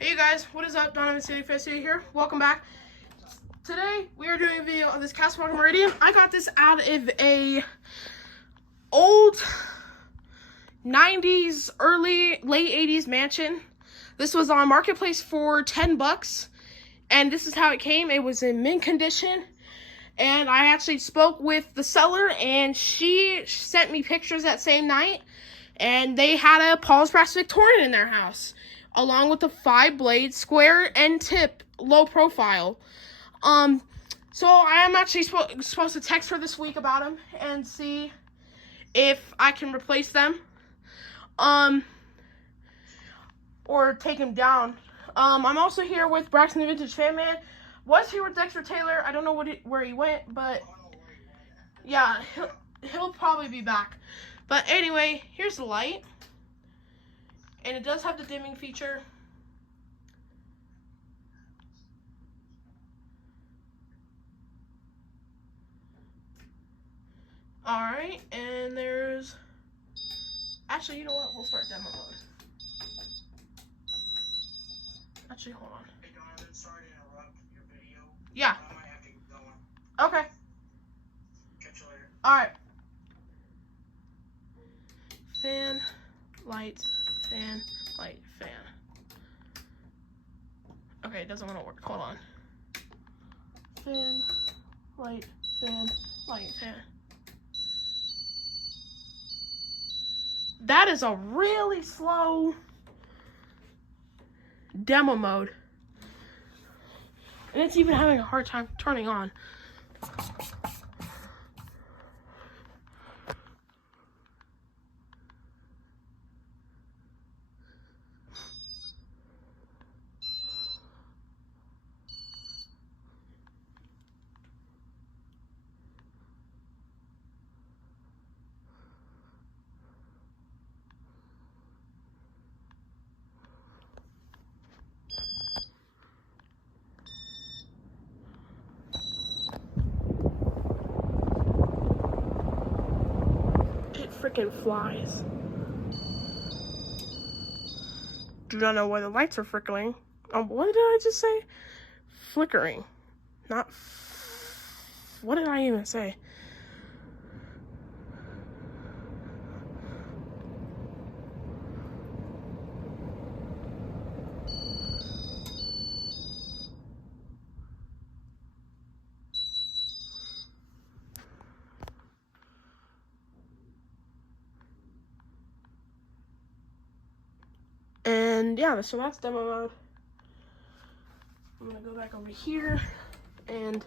Hey you guys, what is up? Donovan City Festival here. Welcome back. Today we are doing a video of this Casablanca Meridian. I got this out of a old 90s, late 80s mansion. This was on Marketplace for 10 bucks. And this is how it came. It was in mint condition. And I actually spoke with the seller and she sent me pictures that same night. And they had a Paul's Brass Victorian in their house, along with the 5-blade square end tip low profile. So I am actually supposed to text her this week about them and see if I can replace them, or take them down. I'm also here with Braxton the Vintage Fan Man. Was here with Dexter Taylor. I don't know where he went, but yeah, he'll probably be back. But anyway, here's the light. And it does have the dimming feature. Alright, and there's... Actually, you know what? We'll start demo mode. Actually, hold on. Hey, Donovan, sorry to interrupt your video. Yeah. I might have to get going. Okay. Catch you later. Alright. Fan, lights, fan, light, fan. Okay, it doesn't want to work. Hold on. Fan, light, fan, light, fan. That is a really slow demo mode. And it's even having a hard time turning on. Freaking flies. Do not know why the lights are flickering. What did I just say? Flickering. Not what did I even say? And yeah, so that's demo mode. I'm gonna go back over here and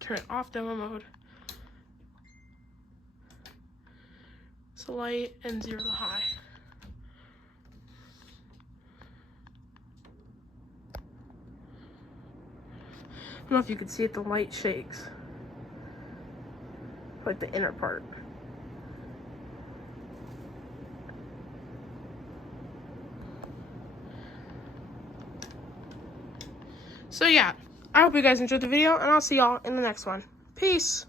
turn it off demo mode. So light and 0 to high. I don't know if you can see it, the light shakes. Like the inner part. So yeah, I hope you guys enjoyed the video, and I'll see y'all in the next one. Peace!